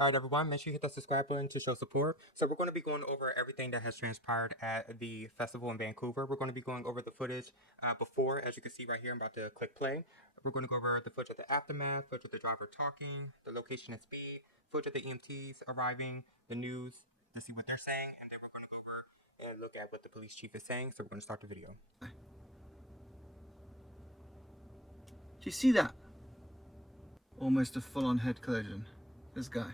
Alright everyone, make sure you hit that subscribe button to show support. So we're going to be going over everything that has transpired at the festival in Vancouver. We're going to be going over the footage before, as you can see right here. I'm about to click play. We're going to go over the footage of the aftermath, footage of the driver talking, the location and speed, footage of the EMTs arriving, the news, to see what they're saying, and then we're going to go over and look at what the police chief is saying. So we're going to start the video. Do you see that? Almost a full-on head collision. This guy.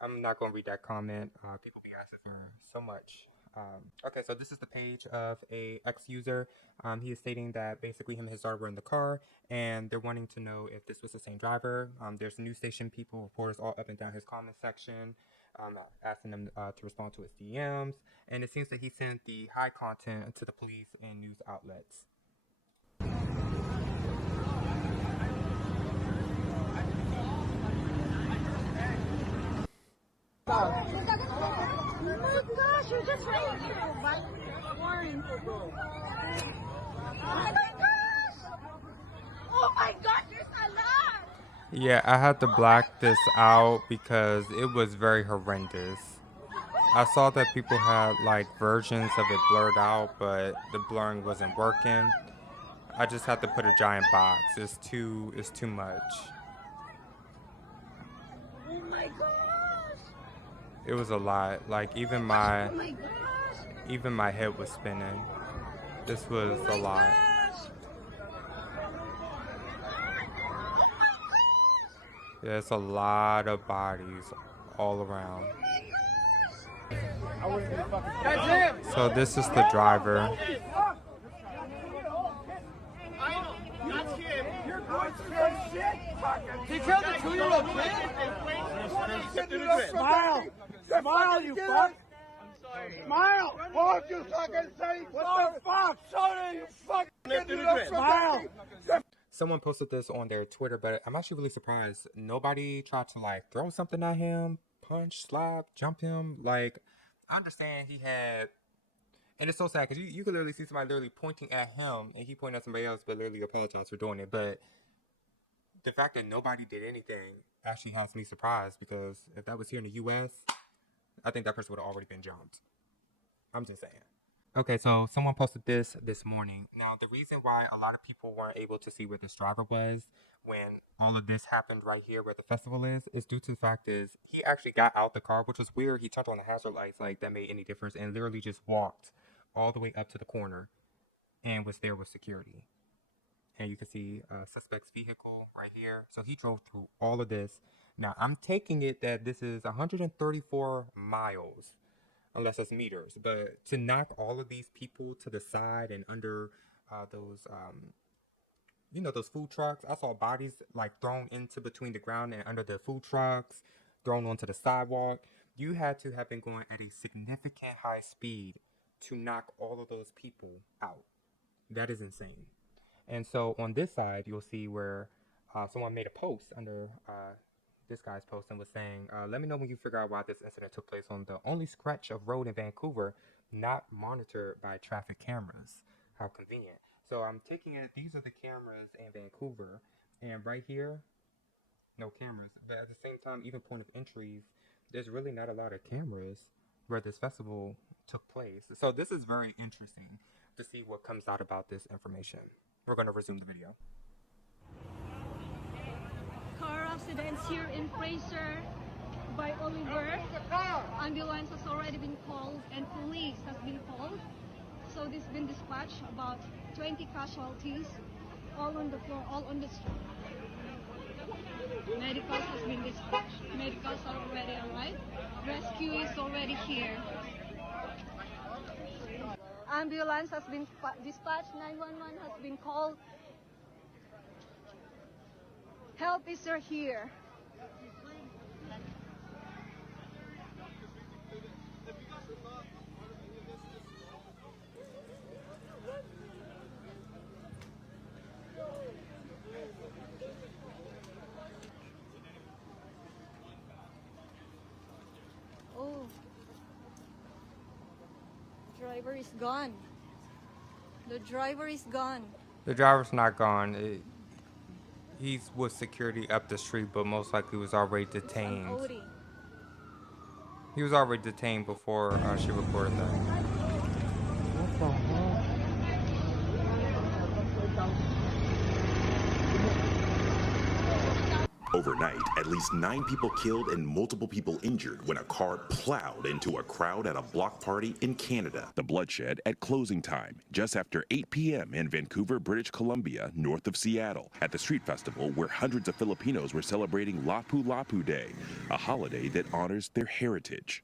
I'm not going to read that comment. People be asking for so much. Okay, so this is the page of a ex-user. He is stating that basically him and his daughter were in the car, and they're wanting to know if this was the same driver. There's news station people, reporters all up and down his comment section, asking them to respond to his DMs. And it seems that he sent the high content to the police and news outlets. Oh my gosh, you're just right here. Warren. Oh my gosh! Oh my gosh, there's a lot! Yeah, I had to black this out because it was very horrendous. I saw that people had like versions of it blurred out, but the blurring wasn't working. I just had to put a giant box. It's too much. Oh my gosh! It was a lot. Like even my head was spinning. This was a lot. There's a lot of bodies all around. So this is the driver. He killed a 2-year-old kid? Smile! Smile, you fuck! Smile! What you fucking say? What the fuck? Soda, you fucking smile! Someone posted this on their Twitter, but I'm actually really surprised. Nobody tried to like throw something at him, punch, slap, jump him. Like, I understand he had, and it's so sad because you could literally see somebody literally pointing at him and he pointed at somebody else, but literally apologized for doing it. But the fact that nobody did anything actually has me surprised, because if that was here in the U.S., I think that person would have already been jumped. I'm just saying. Okay, so someone posted this morning. Now, the reason why a lot of people weren't able to see where this driver was when all of this happened right here where the festival is due to the fact is he actually got out the car, which was weird. He turned on the hazard lights like that made any difference, and literally just walked all the way up to the corner and was there with security. And you can see suspect's vehicle right here. So he drove through all of this. Now, I'm taking it that this is 134 miles, unless that's meters. But to knock all of these people to the side and under those, those food trucks. I saw bodies like thrown into between the ground and under the food trucks, thrown onto the sidewalk. You had to have been going at a significant high speed to knock all of those people out. That is insane. And so on this side, you'll see where someone made a post under this guy's post and was saying, let me know when you figure out why this incident took place on the only stretch of road in Vancouver not monitored by traffic cameras. How convenient. So I'm taking it, these are the cameras in Vancouver, and right here, no cameras. But at the same time, even point of entries, there's really not a lot of cameras where this festival took place. So this is very interesting to see what comes out about this information. We're going to resume the video. Car accidents here in Fraser by Oliver. Ambulance has already been called and police has been called. So this has been dispatched, about 20 casualties, all on the floor, all on the street. Medicals has been dispatched. Medicals are already arrived. Rescue is already here. Ambulance has been dispatched. 911 has been called. Help is here. Oh, driver is gone. The driver is gone. The driver's not gone. He's with security up the street, but most likely was already detained. He was already detained before she recorded that. What the hell? Overnight, at least 9 people killed and multiple people injured when a car plowed into a crowd at a block party in Canada. The bloodshed at closing time, just after 8 p.m. in Vancouver, British Columbia, north of Seattle, at the street festival where hundreds of Filipinos were celebrating Lapu Day, a holiday that honors their heritage.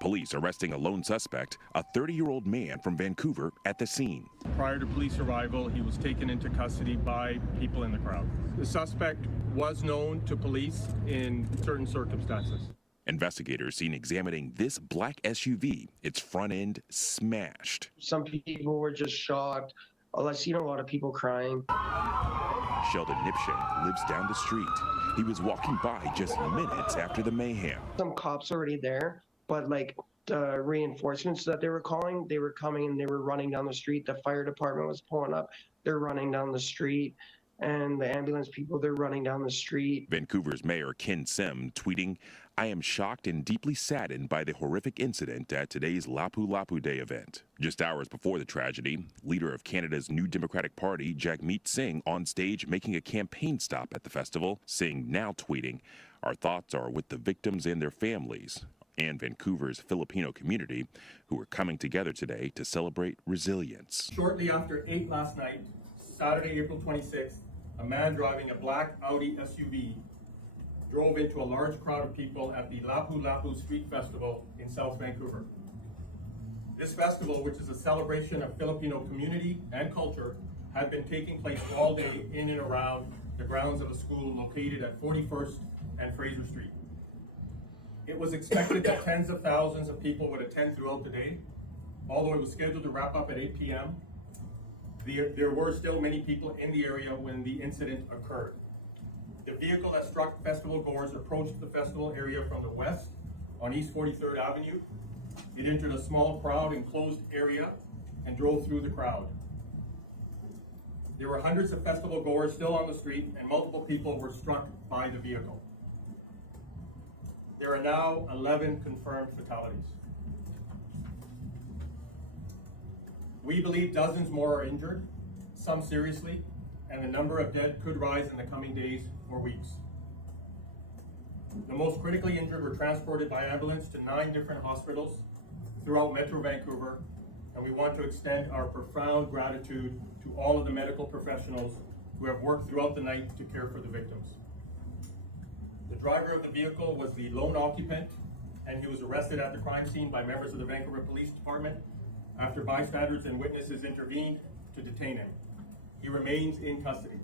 Police arresting a lone suspect, a 30-year-old man from Vancouver, at the scene. Prior to police arrival, he was taken into custody by people in the crowd. The suspect was known to police in certain circumstances. Investigators seen examining this black SUV, its front end smashed. Some people were just shocked. I've seen a lot of people crying. Sheldon Nipshank lives down the street. He was walking by just minutes after the mayhem. Some cops already there, but like the reinforcements that they were calling, they were coming and they were running down the street. The fire department was pulling up. They're running down the street. And the ambulance people, they're running down the street. Vancouver's Mayor Ken Sim tweeting, "I am shocked and deeply saddened by the horrific incident at today's Lapu Day event." Just hours before the tragedy, leader of Canada's New Democratic Party, Jagmeet Singh, on stage making a campaign stop at the festival. Singh now tweeting, "Our thoughts are with the victims and their families," and Vancouver's Filipino community, who are coming together today to celebrate resilience. Shortly after 8 last night, Saturday, April 26th, a man driving a black Audi SUV drove into a large crowd of people at the Lapu Street Festival in South Vancouver. This festival, which is a celebration of Filipino community and culture, had been taking place all day in and around the grounds of a school located at 41st and Fraser Street. It was expected that tens of thousands of people would attend throughout the day, although it was scheduled to wrap up at 8 p.m. There were still many people in the area when the incident occurred. The vehicle that struck festival goers approached the festival area from the west on East 43rd Avenue. It entered a small crowd enclosed area and drove through the crowd. There were hundreds of festival goers still on the street, and multiple people were struck by the vehicle. There are now 11 confirmed fatalities. We believe dozens more are injured, some seriously, and the number of dead could rise in the coming days or weeks. The most critically injured were transported by ambulance to 9 different hospitals throughout Metro Vancouver, and we want to extend our profound gratitude to all of the medical professionals who have worked throughout the night to care for the victims. The driver of the vehicle was the lone occupant, and he was arrested at the crime scene by members of the Vancouver Police Department after bystanders and witnesses intervened to detain him. He remains in custody.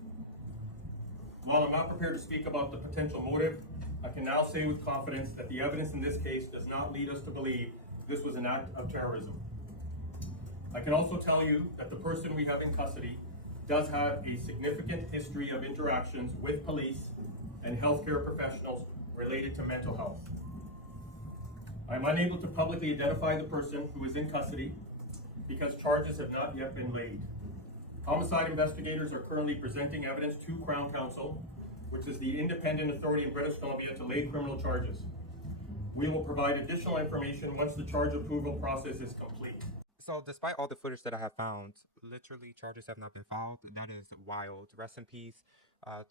While I'm not prepared to speak about the potential motive, I can now say with confidence that the evidence in this case does not lead us to believe this was an act of terrorism. I can also tell you that the person we have in custody does have a significant history of interactions with police and healthcare professionals related to mental health. I'm unable to publicly identify the person who is in custody because charges have not yet been laid. Homicide investigators are currently presenting evidence to Crown Counsel, which is the independent authority in British Columbia to lay criminal charges. We will provide additional information once the charge approval process is complete. So, despite all the footage that I have found, literally charges have not been filed. That is wild. Rest in peace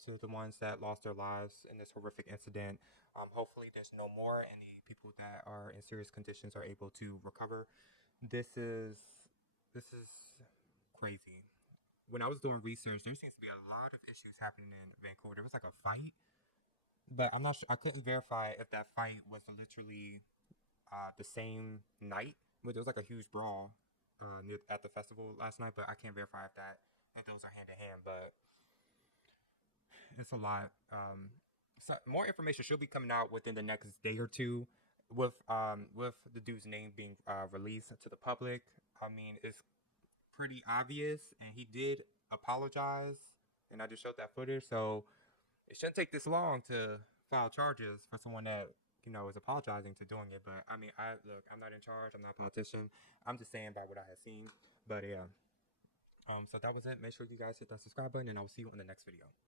to the ones that lost their lives in this horrific incident. Hopefully, there's no more, and the people that are in serious conditions are able to recover. This is crazy. When I was doing research, there seems to be a lot of issues happening in Vancouver. There was like a fight, but I'm not sure. I couldn't verify if that fight was literally the same night. But there was like a huge brawl at the festival last night, but I can't verify if those are hand in hand. But it's a lot. So more information should be coming out within the next day or two, with the dude's name being released to the public. I mean, it's pretty obvious, and he did apologize, and I just showed that footage, so it shouldn't take this long to file charges for someone that is apologizing to doing it. But I mean, I'm not in charge. I'm not a politician. I'm just saying by what I have seen. But yeah, so that was it. Make sure you guys hit that subscribe button, and I will see you in the next video.